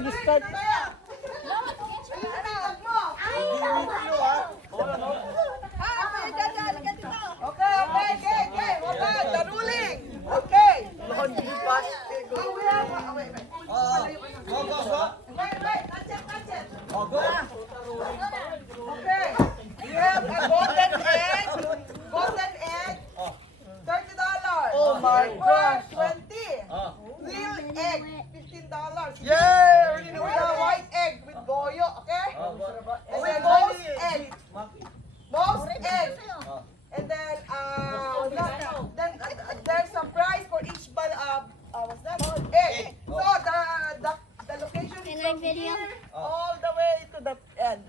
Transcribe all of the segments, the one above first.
mag-start. Okay. Hold on. The ruling. Okay. Laundry pass. Oh, we have. Wait. Go. Wait. Touch it. Oh, go. Okay. We have a golden egg. $30. Oh my Silver, gosh. 20. Ah. Real egg, $15. Yay! Already know With a that. white egg with boyo, okay? And then Wait, roast Maki. egg. Maki. Roast egg. Ah. And then, there's a price for each what's that? Egg. So the location is from here all the way to the end.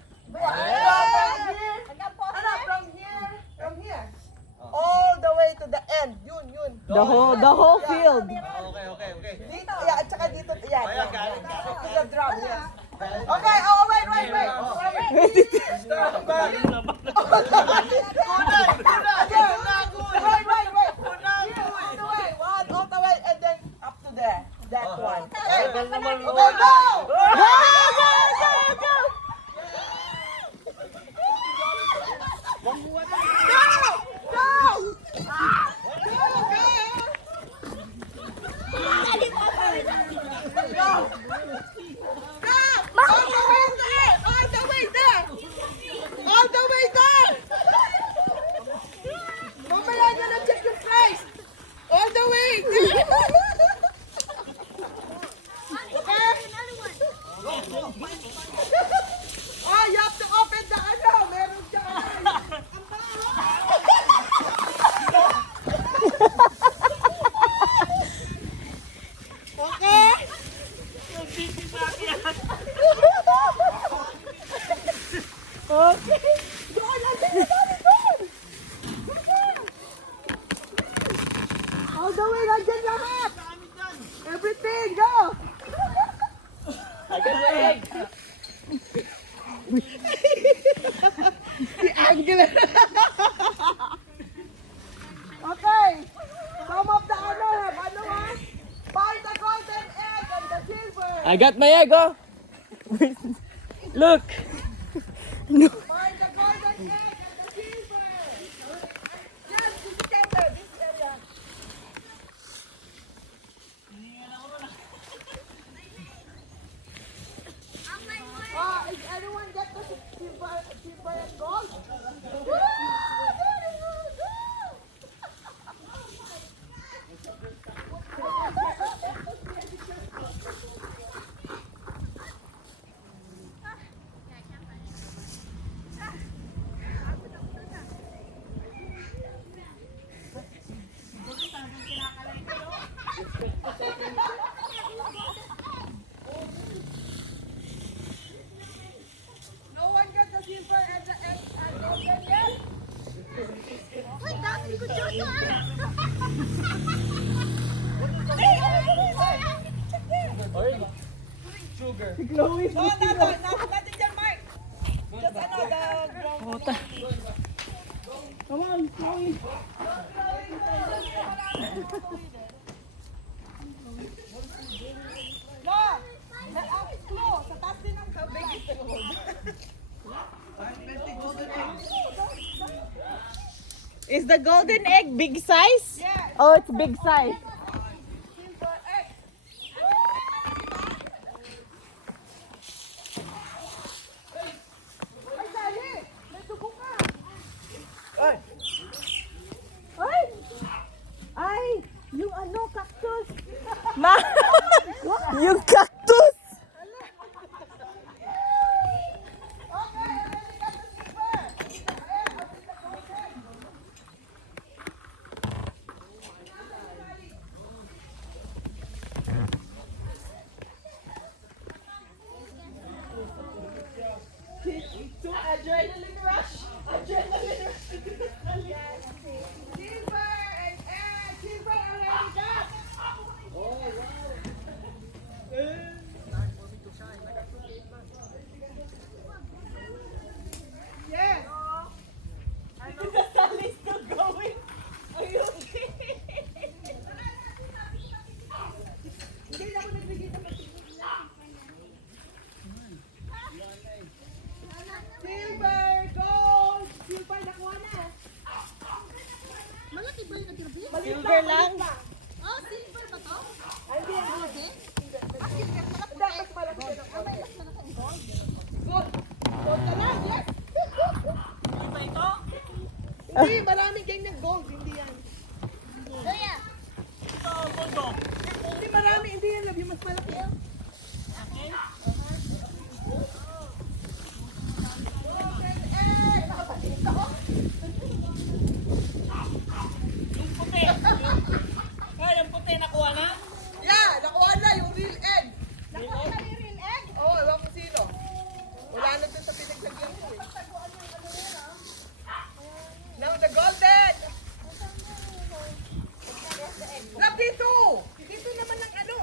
From here. All the way to the end. Yun. The whole field. Okay. Dito, at saka dito, yan. Ayan, galing. To the drum, yes. Okay, wait. Start back. Wait. All the way, and then up to there. That one. Okay, Tagal naman. okay, go! All the way there! Mamaya nyo na check yung price! All the way! Oh, you have to open the meron siya. Okay? Okay. All the way, nandyan lahat! Everything, go! Si Angela. Okay. Some of the buy the golden egg and the silver. I got my egg, oh. Look. No. Buy the golden egg and the silver. Yes, this center, this area. Is anyone get the silver and gold? No one got the silver and the golden yet? Sugar. No, nothing there, Mike. Just the ground. Come on, Chloe. Sa taas din ang tubig. Is the golden egg big size? Yes. Oh, it's big size. Silver egg. Ay, dali. May tubo ka. Ay, yung cactus. Ma, yung cactus. Okay, already got the silver. Adrenaline rush. Silver and egg. Silver already got. Oh, wow. Silver ba to? Ay, hindi. Hindi. Hindi, mas malaki yan ang konti. Gold. Gold ka lang, yes. Hindi, maraming ganyan gold. Hindi yan. Kuya. Hindi, marami. Hindi yan, love. Yung mas malaki yan. Yeah, nakuha na yung real egg. Nakuha na yung real egg. Oo, ewan ko sino. Wala na dun sa pinaglagyan ko eh. Now the golden! Love, dito! Dito naman ang ano.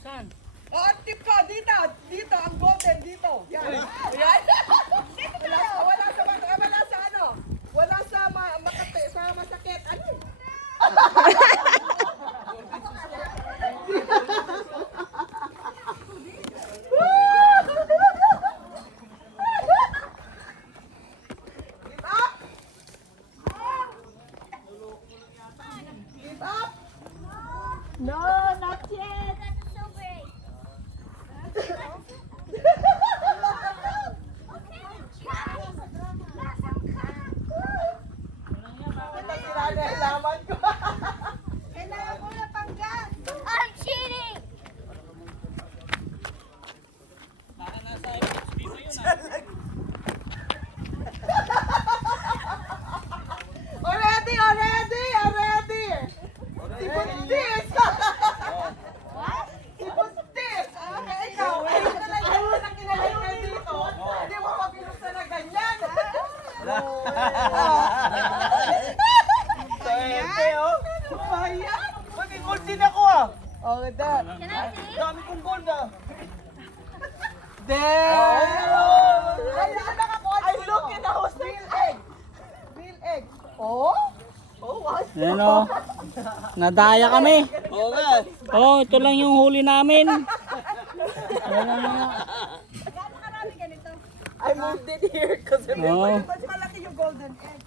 Saan? Oo, tip ko, dito. Dito, ang golden, dito. Yan. Yan. Wala sa ano. Wala sa makate, sa masakit. Ano? Give up! Give up! No, not yet. That's so great. Nasira na yung laman ko. Kailangan ko na panggas. I'm cheating. Already! Si Buntis! Si Buntis! Ikaw, ayun na lang yung nakinalagay dito. Hindi mo mabinuksan na ganyan. Swerte, oh. Kaya? Maging gold din ako, ah. Oh, that. Can I see? Dami kong gold, ah. There! I look in the house. Real egg. Real egg. Oh? Oh, what? Ayan o. Nadaya kami. Oo nga. Oh, ito lang yung huli namin. Marami ganito. I moved it here because Oo. mas malaki yung golden egg.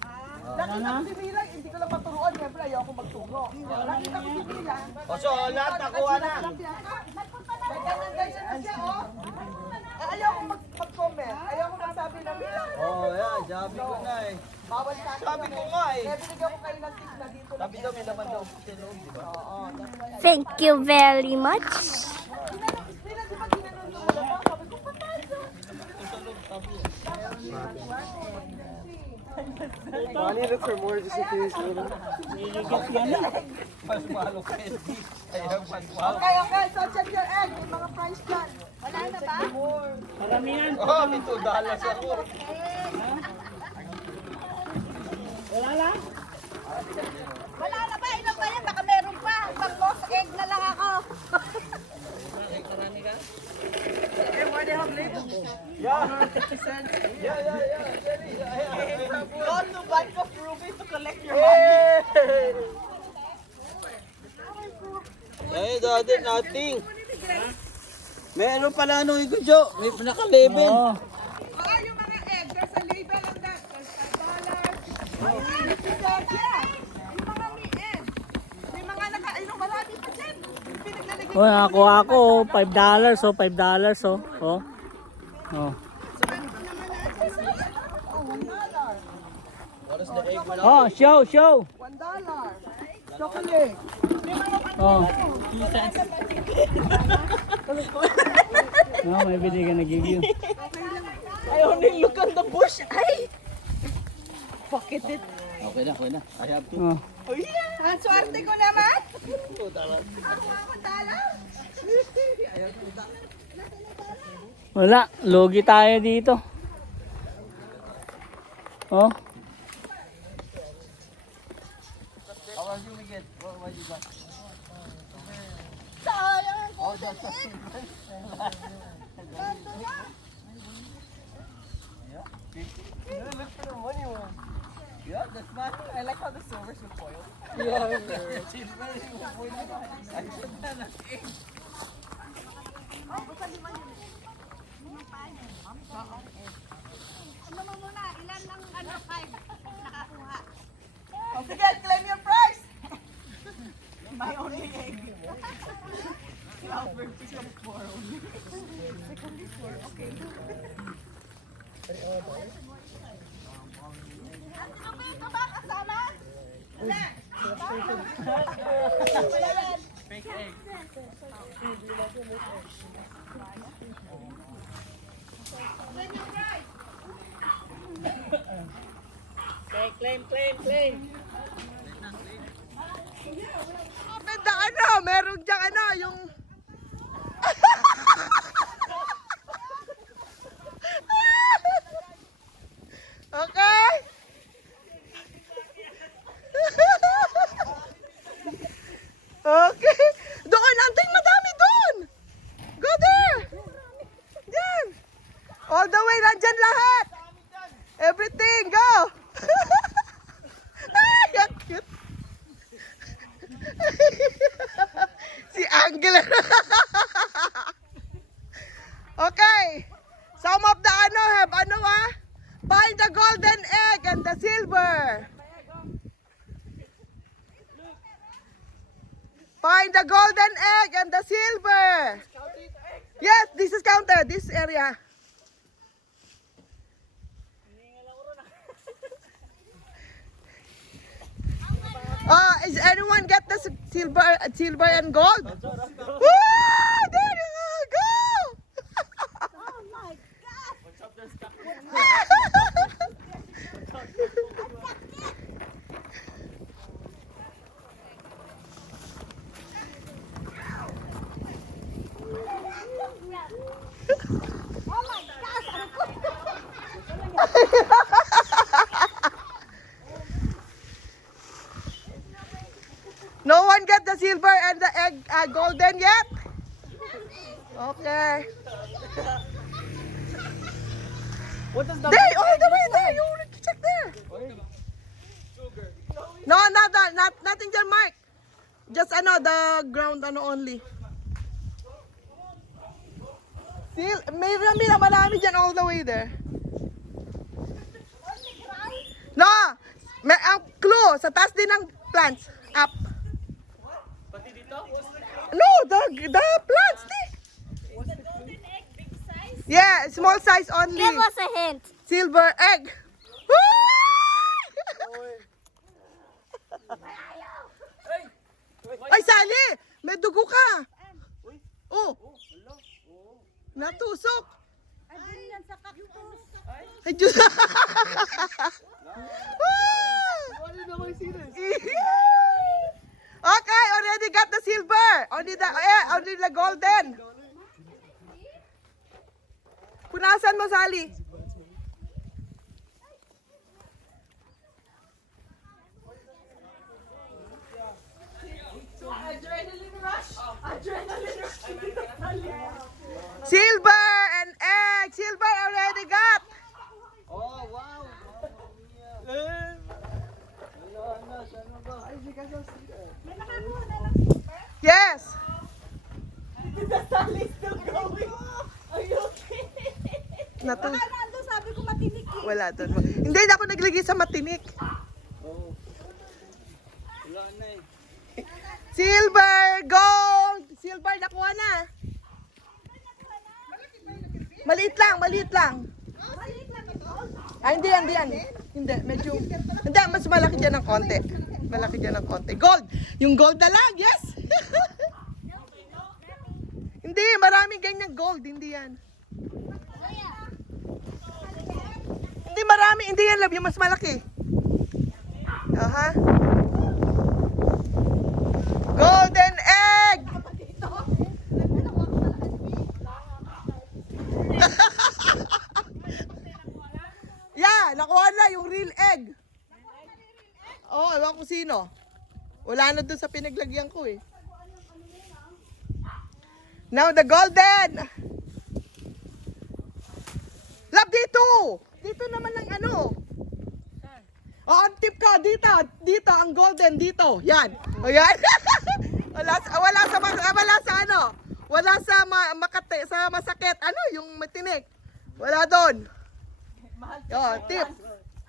Nakita ko si Mila, hindi ko lang maturuan. Siyempre, ayoko magturo. Nakita ko si Mila. O, so, lahat nakuha na. May ganyan na siya, oh. Ayoko mag-comment. Ayoko magsabi na Mila. Oo, yan. Sabi ko na, eh. Bawal sa akin. Sabi ko nga, eh. Kaya binigyan ko kayo ng tip na dito lang. Sabi daw, may laman daw sa loob, di ba? Oo, that's why I... Thank you very much. Mila, di ba ginanon mo na ba? Sabi ko, patay ka. Bonnie, look for more just in case. Mas malo ka, hindi. Ayaw, mas malo. Okay. So check your egg. May mga price dyan. Wala na ba? Karamihan. Oh, may $2 ako. Wala na ba? Ilan ba yan? Baka meron pa. Pag lost egg na lang ako. Yeah. Jerry, Go to Bank of Ruby to collect your Eh, dati nothing. Meron pala ano yung Jo, may naka-label. Oo. Ah, yung mga egg, there's a label on that. There's $1. Yung mga may egg. May mga naka-ayun, marami pa dyan. Pinaglalagay Oh, nakakuha ako. $5. Oh, $5. Oh. Oh. Oh. Oh, show. $1. Chocolate. Oh. No, may binigyan na give you. I only look on the bush. Ay! Pocket it. Okay na. I have to. Oh. Ang swerte ko naman. Ako $1. Wala, logi tayo dito. Oh. How are you, Miguel? What you got? Sayang ang golden egg. Look for the money one. Yeah, that's fine. I like how the silver's with foil. Yeah, silver yung pwede. Ay, ganda na. Ano mo muna? Ilan lang five nakakuha? Oh, sige, claim your prize. My only egg. Lovebird chicken 4 only. Secondly 4, okay. Ano ba ito ba kasama? Wala. Claim. Benda ano, meron diyang ano, yung... Okay? Okay. Doon, anting madami doon. Go there. Yan. All the way, nandyan lahat. Everything, go. Ay, ang cute. Si Angela. Okay. Some of the ano have ano find the golden egg and the silver. Find the golden egg and the silver. Yes, this is counted. This area. Is anyone get the silver and gold? Woo! There you go! Oh my God! Oh my gosh! Ano ko? No one get the silver and the egg golden yet? Okay. What does the There, all the way there. You check there. No, nothing there, Mark. Just the ground only. May marami dyan all the way there. No, may ang clue sa taas din ng plants. Up. No, the plants. Yeah, small size only. Give us a hint. Silver egg. Ay, Sally! May dugo ka! Oh! Natusok! Ayun yan sa cactus. Ay, Diyos! Okay, already got the silver. Only the golden. Punasan mo, Sally. Adrenaline rush. Adrenaline rush. Silver and egg. Silver already got. Oh, wow. May nakakuha na lang silver. Yes. The sun is still going. Are you okay? Natu Baka nandun sabi ko matinik eh. Wala doon. Hindi ako naglagay sa matinik. Oh. Wala na eh. Silver, gold. Silver, nakuha na. Maliit lang. Maliit lang ito. Ah, hindi yan. Hindi, medyo. Hindi, mas malaki dyan ng konti. Malaki dyan ng konti. Gold. Yung gold na lang, yes. Hindi, maraming ganyan gold. Hindi yan. Hindi marami. Hindi yan, love. Yung mas malaki. Aha. Golden egg. Yeah, nakuha na yung real egg. Oh, ewan ko sino. Wala na dun sa pinaglagyan ko eh. Now the golden. Love, dito. Dito naman ang ano. Oh, ang tip ka dito. Dito ang golden dito. Yan. O yan. wala sa ano. Wala sa makate, sa masakit. Ano yung matinik. Wala doon. Oh, tip.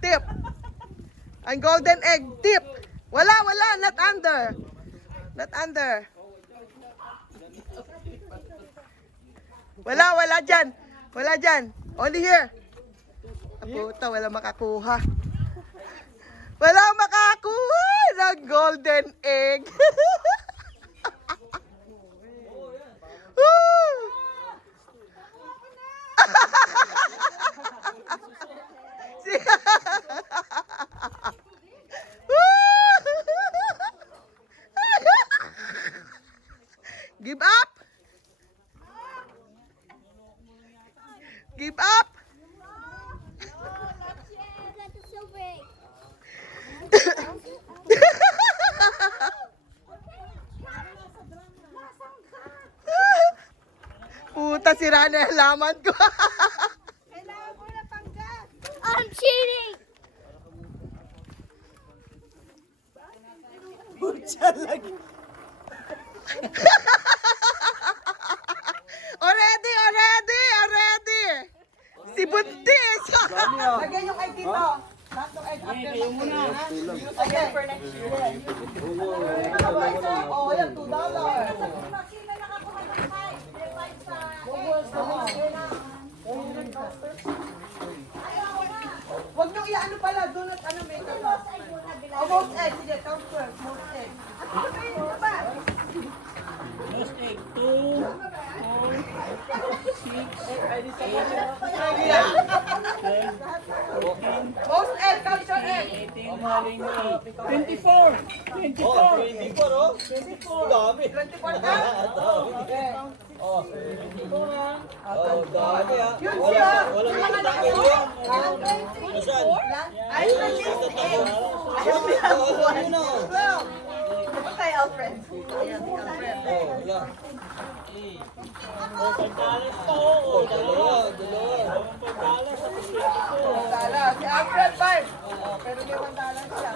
Tip. Ang golden egg tip. Wala, not under. Not under. Wala dyan. Wala dyan. Only here. Puta, wala makakuha. Wala makakuha ng golden egg. Woo! Give up? Give up? Puta, sira na yung laman ko. Kailangan mo na panggat. I'm cheating! Already! Si Buntis! Lagyan yung egg dito. Lahat ng egg after okay, for next year. Oh, yan, $2. Sino nakakuha ng 5? May 5 sa... Huwag nyo i-ano pala, donut, ano, may kapas. Oh, most egg, sige, count first, most egg. Most egg, 2, 4, 6, 8, 10, Most egg, count your egg. 18, 24. 24. Oh. Dami. 24 na? Okay. Oh, dami ah. Yun siya. Walang nakakita yan. Nasaan? Ay, Patay, Alfred. Oh, wala. $5 to. Oh, dalawa. Tala, si Alfred 5. Pero may $1 siya.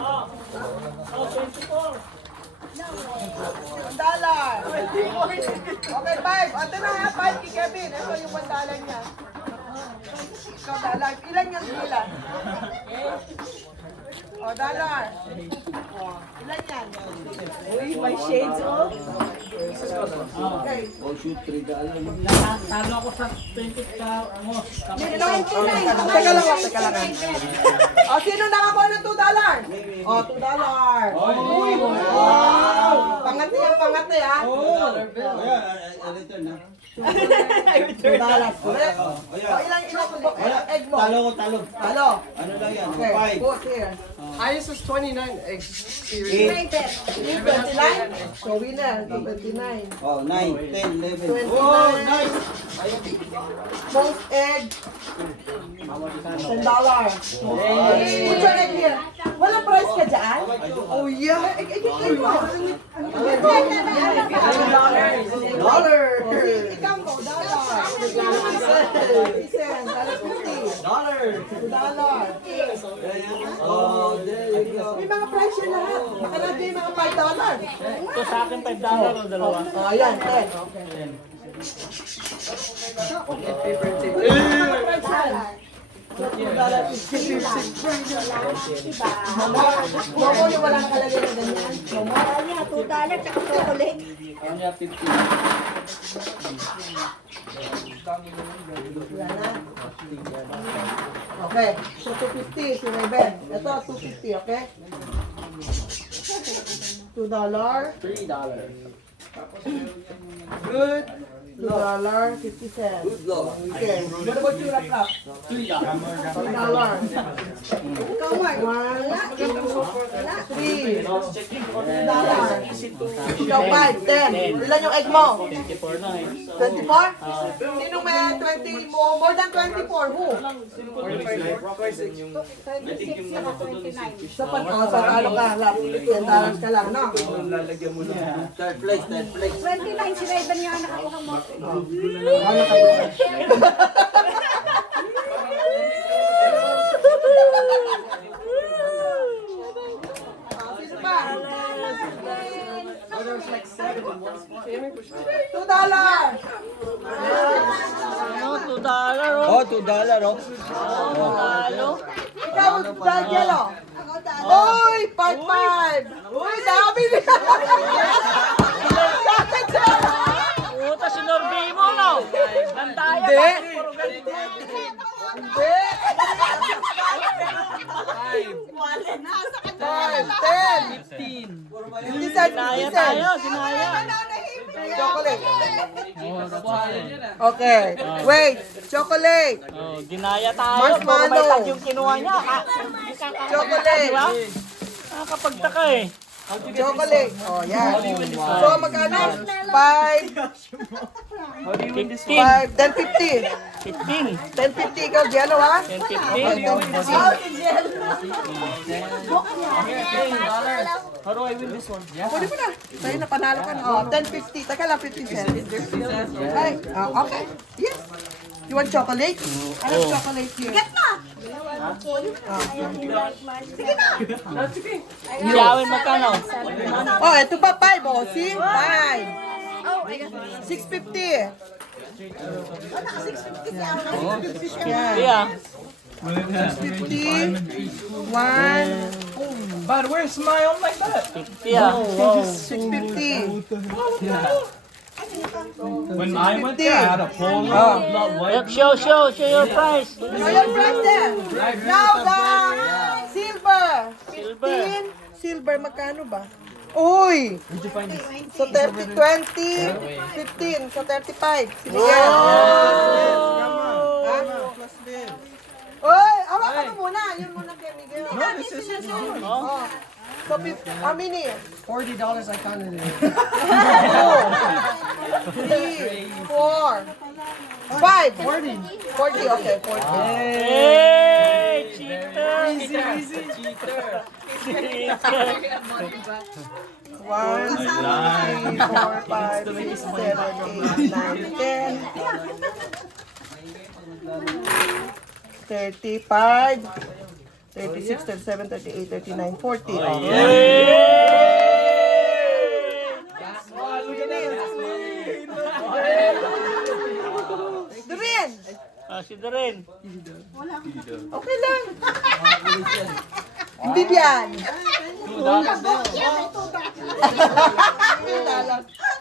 Oh, 24. $1. Okay, 5. Ito na ha, 5 kay Kevin. Ito yung $1 niya. Ikaw, dollar. Ilan yung sila? O, dollar. Ilan yan? Uy, my shades off. Okay. Oh, shoot, $3. Talo ako sa 20 ka, ano, Teka lang. O, sino nakakuha ng $2? O, $2. Uy, wow! Pangati ha? Return na. $2. Correct. O, ilang egg mo? Talo. Talo. Ano lang yan? Okay, 5. put here. Highest is 29 eggs. 29? So, winner, 29. Oh, 9, 10, 11. 29. Oh, nice. Most egg, $10. Put your egg here. Walang price ka dyan? Oh, yeah. Egg mo. Dollar. Ikaw mo, dollar. 50 cents. Dollar. Dollar. Oh, there you go. May mga price yan lahat. Baka natin yung mga $5. ito sa akin $5 o dalawa. Oh, ayan, 10. Okay. Momo yung walang kalagay na ganyan. Kaya, $2 tsaka chocolate. Kanya 50. Wala na. Okay, so 250 si Reben. Ito, 250, okay? $2. $3. Good. $2.50. Good luck. Okay. What about you, Rap? $3. Ikaw, Mark. Wala. 3. $3. Ikaw, 5. 10. Ilan yung egg mo? 24 na eh. 24? Sino may 20 mo? More than 24. Who? 26 tsaka 29. Sapat ka. Sa talo ka. Rap. $10 ka lang, no? Third place. 29 si Raven yung nakakuha mo. Ano ka ba? Sino pa? $2. Ano, $2 oh. Oh, $2. Oh. Talo. Ikaw, Danielo. Ako, Uy, 5-5. Uy, dami niya. Puta, sinorbi mo, no? Gantaya. Hindi. Hindi. 50 cents. Dinaya tayo, dinaya. Chocolate. Okay. Wait. Chocolate. Oh, dinaya tayo. Puro may Marshmallow. tag yung kinuha niya. Chocolate. Diba? Nakakapagtaka eh. Chocolate. Oh, yan. So, magkano? 15. 5, 10.50. 15. 10.50 ikaw, Jello, ha? 10.50. 10.50. How do I win this one? Pwede mo na. Tayo na, panalo ka na. Oh, 10.50. Teka lang, 50 cents. Ay, okay. Yes. You want chocolate? Anong chocolate here? Siyawin magkano? Oh, ito pa, 5. Oh, see? 5. 6.50. Yan. Yeah. 50. 1. But where's my on my bed? 50 ah. 6.50. When I went 50. there, I had a polo, not white. Look, show your price. Show your price there. Now the silver. Silver. 15. Silver, magkano ba? Uy! So 30, 20, 15. So 35. Sige yan. Uy! Hawakan mo muna. Yun muna kay Miguel. No, this is it. Oh. So, how many? $40 I counted it. 2, 3, 4, 5. 40. 40, okay. 40. Hey, cheater. Cheater. 1, 2, 3, 4, 5, 6, 7, 8, 9, 10. 35, 36, 37, 38, 39, 40. Oh, Durin! Ah, si Doreen. Okay lang. Hindi yan.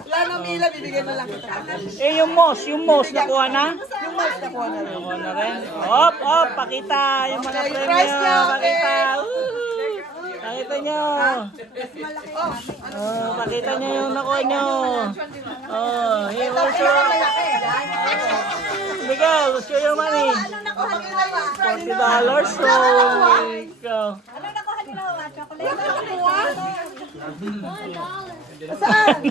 Wala na Mila, bibigyan na lang kita. Eh, yung mouse nakuha na? Yung mas nakuha na rin. Nakuha na rin. Op, pakita yung mga Okay, yung premyo. price niya, okay. Pakita. Pakita nyo. Oh, pakita nyo yung nakuha nyo. Oh, here also. Miguel, show your money. $40. So, ikaw. Ano nakuha nila? Chocolate? Saan?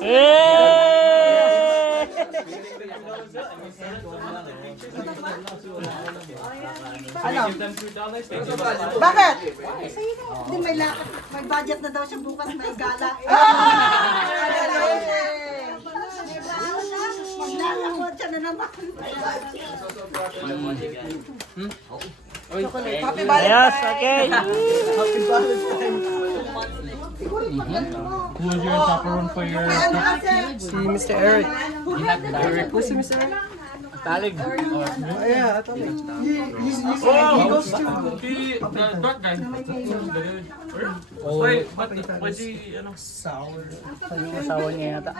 Eh! Bakit? Hindi, may budget na daw siya bukas, may gala. Maglalakot siya na naman. Happy Valentine's. Yes, okay. Happy Valentine's. Who's your chaperone for your Si Mr. Eric. Eric? Who's Mr. Eric? Talig. Yeah, he goes to... That guy. Wait, but was he, Asawa niya yata.